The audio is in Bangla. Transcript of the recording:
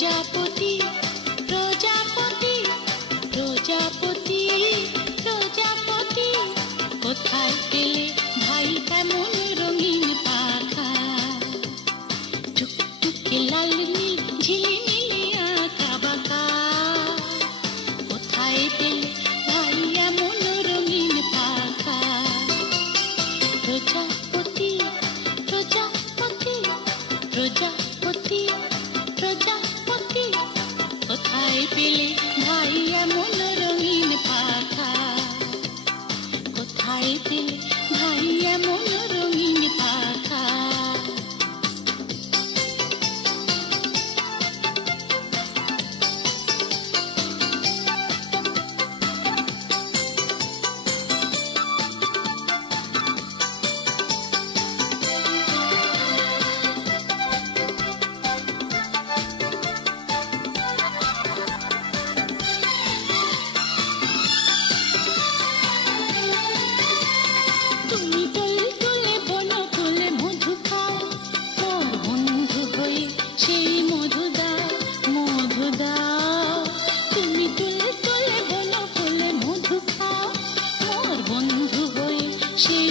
প্রজাপতি প্রজাপতি প্রজাপতি প্রজাপতি কোথায় পেলে ভাই এমন রঙিন পাখা টুকটুকে লাল নীল ঝিলিমিলি আঁকা বাঁকা কোথায় পেলে ভাই এমন রঙিন পাখা প্রজাপতি প্রজাপতি প্রজাপতি প্রজাপতি কোথায় পেলে ভাই এমন রঙিন পাখা কোথায় পেলে ভাই এমন রঙিন পাখা তুমি তুলে তুলে বনো তুলে মধু খাও মোর বন্ধু হয়ে সেই মধু দাও মধু দাও তুমি তুলে তুলে বনো তুলে মধু খাও মোর বন্ধু হয়ে সেই